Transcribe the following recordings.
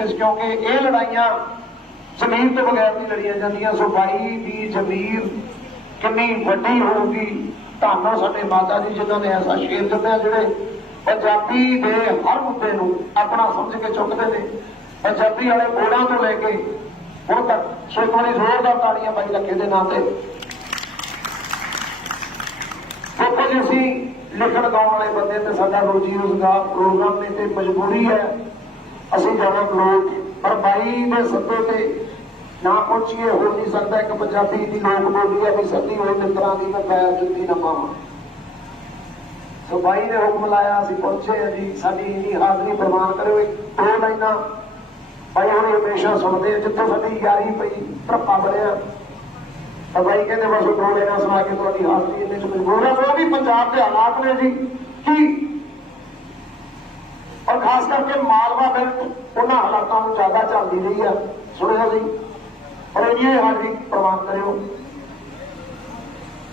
ਕਿਸ ਕਿਉਂਕਿ ਇਹ ਲੜਾਈਆਂ ਜ਼ਮੀਨ ਤੋਂ ਬਗੈਰ ਨਹੀਂ ਲੜੀਆਂ ਜਾਂਦੀਆਂ। ਸੋ ਬਾਈ ਦੀ ਜ਼ਮੀਰ ਕਿੰਨੀ ਵੱਡੀ ਹੋਊਗੀ, ਧੰਨੋ ਸਾਡੇ ਮਾਤਾ ਜੀ ਜਿਨ੍ਹਾਂ ਨੇ ਐਸਾ ਸ਼ੇਰ ਜਪਿਆ ਜਿਹੜੇ ਪੰਜਾਬੀ ਦੇ ਹਰ ਮੁੱਦੇ ਨੂੰ ਆਪਣਾ ਸਮਝ ਕੇ ਚੁੱਕਦੇ ਨੇ। ਪੰਜਾਬੀ ਵਾਲੇ ਬੋੜਾਂ ਤੋਂ ਲੈ ਕੇ ਹੁਣ ਤੱਕ ਸੋ ਇੱਕ ਵਾਰੀ ਜ਼ੋਰਦਾਰ ਤਾੜੀਆਂ ਬਾਈ ਲੱਖੇ ਦੇ ਨਾਂ ਤੇ। ਦੇਖੋ ਜੀ, ਅਸੀਂ ਲਿਖਣ ਗਾਉਣ ਵਾਲੇ ਬੰਦੇ ਤੇ ਸਾਡਾ ਰੋਜੀ ਰੋਜ਼ਗਾਰ ਪ੍ਰੋਗਰਾਮ ਨੇ ਤੇ ਮਜਬੂਰੀ ਹੈ। ਅਸੀਂ ਜਾਣਾ ਲੋਕ, ਪਰ ਬਾਈ ਦੇ ਸੱਦੇ ਤੇ ਨਾ ਪਹੁੰਚੀਏ, ਹੋ ਨਹੀਂ ਸਕਦਾ ਇੱਕ ਪੰਜਾਬੀ ਦੀ ਲੋਕ ਬੋਲੀ ਹੈ ਵੀ ਸੱਦੀ ਹੋਈ ਮਿੱਤਰਾਂ ਦੀ, ਮੈਂ ਪੈਰ ਜੁੱਤੀ ਨਾ ਪਾਵਾਂ ਸੋ ਬਾਈ ਨੇ ਹੁਕਮ ਲਾਇਆ, ਅਸੀਂ ਪਹੁੰਚੇ ਹਾਂ ਜੀ, ਸਾਡੀ ਇੰਨੀ ਹਾਜ਼ਰੀ ਪ੍ਰਮਾਨ ਕਰਿਓ, ਇੱਕ ਦੋ ਲਾਈਨਾਂ। ਬਾਈ ਹੁਣ ਹਮੇਸ਼ਾ ਸੁਣਦੇ ਆ, ਜਿੱਥੋਂ ਸਾਡੀ ਯਾਰੀ ਪਈ ਧੱਪਾ ਬੜਿਆ ਤਾਂ ਬਾਈ ਕਹਿੰਦੇ, ਬਸ ਉਹ ਦੋ ਲੈਣਾ ਸੁਣਾ ਕੇ ਤੁਹਾਡੀ ਹਾਜ਼ਰੀ, ਇਹਦੇ ਚ ਮਜਬੂਰ ਹੈ ਉਹ ਵੀ ਪੰਜਾਬ ਦੇ ਹਾਲਾਤ ਨੇ ਜੀ, ਕਿ ਔਰ ਖਾਸ ਕਰਕੇ ਮਾਲਵਾ ਬੈਲਟ ਉਹਨਾਂ ਹਾਲਾਤਾਂ ਨੂੰ ਜ਼ਿਆਦਾ ਝੱਲਦੀ ਰਹੀ ਆ ਸੁਣਿਆ ਜੀ। ਔਰ ਇਹ ਹਾਜ਼ਰੀ ਪ੍ਰਵਾਨ ਕਰਿਓ।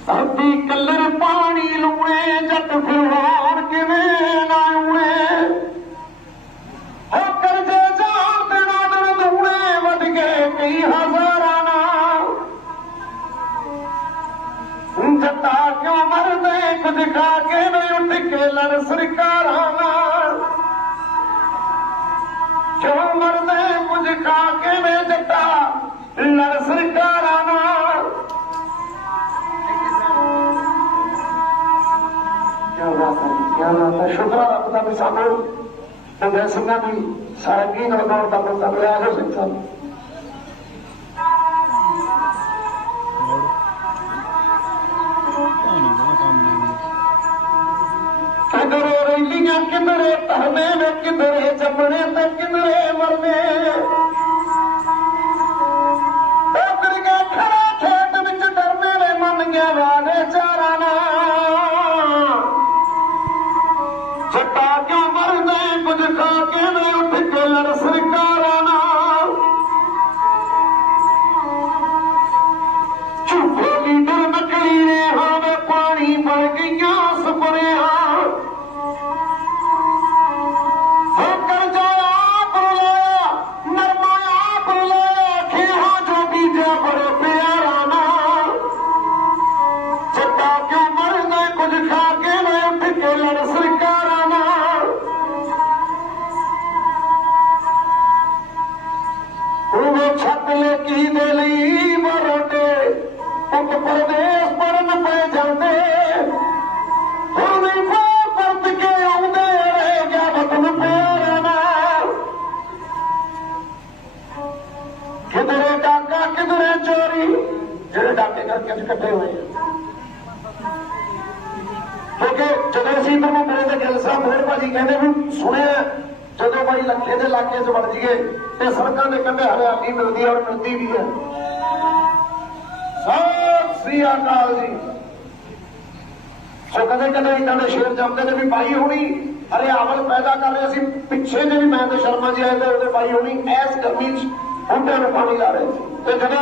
ਧਰਤੀ ਕੱਲਰ ਪਾਣੀ ਲੂਣੇ, ਜੱਟ ਫਿਰਵਾਰ ਕਿਵੇਂ ਨਾ ਉਣੇ ਹੋ ਕਰਜੇ ਜਾਣ ਦੇਣਾ ਦਿਨ ਦੂਣੇ ਵੱਧ ਗਏ ਕਈ ਹਜ਼ਾਰਾਂ ਨਾਲ। ਜੱਟਾ ਕਿਉਂ ਮਰਦੇ? ਕੁਝ ਖਾ ਕੇ ਨਹੀਂ ਉੱਠ ਕੇ ਲੜ ਸਰਕਾਰਾਂ ਬਾਤ ਹੈ ਰੱਬ ਦਾ ਸਾਨੂੰ ਬੰਦੇ ਸਿੰਘਾਂ ਦੀ ਸਾਰੰਗੀ ਨਾਲ ਗਾਉਣ ਦਾ ਮੌਕਾ ਮਿਲਿਆ ਹੈ ਸਿੰਘ ਸਾਹਿਬ ਕਹਾਣੀ ਕਿਧਰੇ ਰੈਲੀਆਂ ਕਿਧਰੇ ਧਰਨੇ ਵੇ ਕਿਧਰੇ ਜੰਮਣੇ ਤੇ, ਕਿਧਰੇ ਮਰਨੇ? ਉਤਰ ਕੇ ਖੜਾ ਖੇਤ ਵਿੱਚ ਡਰਨੇ ਵੇ ਮੰਨ ਗਿਆ ਵਾਦੇ ਚਾਰਾਂ ਖਾ ਕੇ ਵੇ ਉੱਠ ਕੇ ਲੜ ਸਰਕਾਰਾਂ ਜਿਹੜੇ ਕਰਕੇ ਅੱਜ ਇਕੱਠੇ ਹੋਏ ਕਿਉਂਕਿ ਜਦੋਂ ਅਸੀਂ ਇੱਧਰ ਨੂੰ ਮੇਰੇ ਤੇ ਗਿੱਲ ਸਾਹਿਬ ਹੋਰ ਭਾਜੀ ਕਹਿੰਦੇ ਵੀ ਸੁਣਿਆ, ਜਦੋਂ ਬਾਈ ਲੱਖੇ ਦੇ ਇਲਾਕੇ 'ਚ ਵੜ ਜੀਏ ਤੇ ਸੜਕਾਂ ਦੇ ਕੰਢੇ ਹਰਿਆਲੀ ਮਿਲਦੀ ਔਰ ਮਿਲਦੀ ਵੀ ਹੈ ਸਤਿ ਸ੍ਰੀ ਅਕਾਲ ਜੀ। ਸੋ ਕਦੇ ਕਦੇ ਇਦਾਂ ਦੇ ਸ਼ੇਰ ਜੰਮਦੇ ਨੇ ਵੀ ਬਾਈ ਹੋਣੀ ਹਰਿਆਵਲ ਪੈਦਾ ਕਰ ਰਹੇ ਸੀ ਪਿੱਛੇ ਜੇ ਵੀ ਮੈਂ ਤੇ ਸ਼ਰਮਾ ਜੀ ਆਏ ਤੇ ਉਹਦੇ ਬਾਈ ਹੋਣੀ ਐਸ ਗਰਮੀ 'ਚ ਬੂਟਿਆਂ ਨੂੰ ਪਾਣੀ ਲਾ ਰਹੇ ਸੀ। ਤੇ ਜਦੋਂ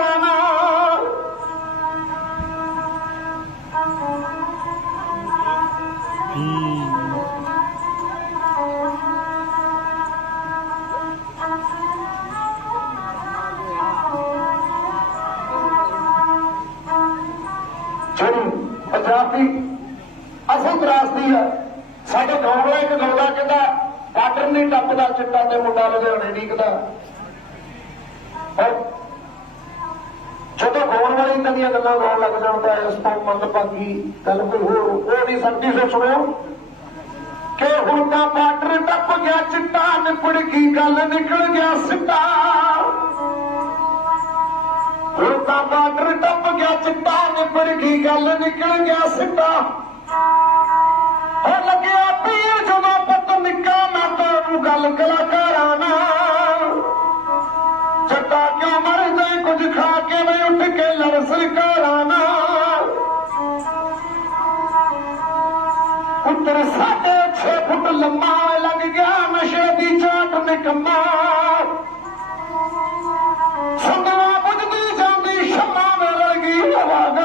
ਹੂੰ ਜਿਹੜੀ ਦੀ ਅਸਲ ਤਰਾਸਦੀ ਹੈ ਸਾਡੇ ਗਾਉਂ ਇੱਕ ਗਾਉਂਦਾ ਕਹਿੰਦਾ ਬਾਰਡਰ ਨਹੀਂ ਟੱਪਦਾ ਚਿੱਟਾ ਤੇ ਮੁੰਡਾ ਲੁਧਿਆਣੇ ਡੀਕਦਾ ਔਰ ਜਦੋਂ ਗਾਉਣ ਵਾਲੀ ਇਦਾਂ ਦੀਆਂ ਗੱਲਾਂ ਗਾਉਣ ਲੱਗ ਜਾਣ ਤਾਂ ਇਸ ਤੋਂ ਮੰਦਭਾਗੀ ਗੱਲ ਕੋਈ ਹੋਰ ਉਹ ਨਹੀਂ ਸਮਝੀ ਸੋ ਸੁਣਿਓ ਕਿ ਹੁਣ ਤਾਂ ਬਾਰਡਰ ਟੱਪ ਗਿਆ, ਚਿੱਟਾ ਨਿਪੜ ਗਈ ਗੱਲ ਨਿਕਲ ਗਿਆ ਸਿੱਟਾ। ਹੁਣ ਤਾਂ ਬਾਰਡਰ ਟੱਪ ਗਿਆ, ਚਿੱਟਾ ਨਿਪੜ ਗਈ ਗੱਲ ਨਿਕਲ ਗਿਆ ਸਿੱਟਾ। ਹੋ ਲੱਗਿਆ ਪੀਰ ਜਦੋਂ ਪੁੱਤ ਨਿੱਕਾ ਮੈਂ ਤਾਂ ਨੂੰ ਗੱਲ ਕਲਾਕਾਰਾਂ نشيٽ ڇڏا بجدي ਕੇ راج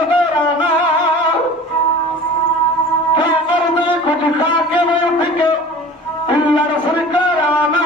کا ڪئي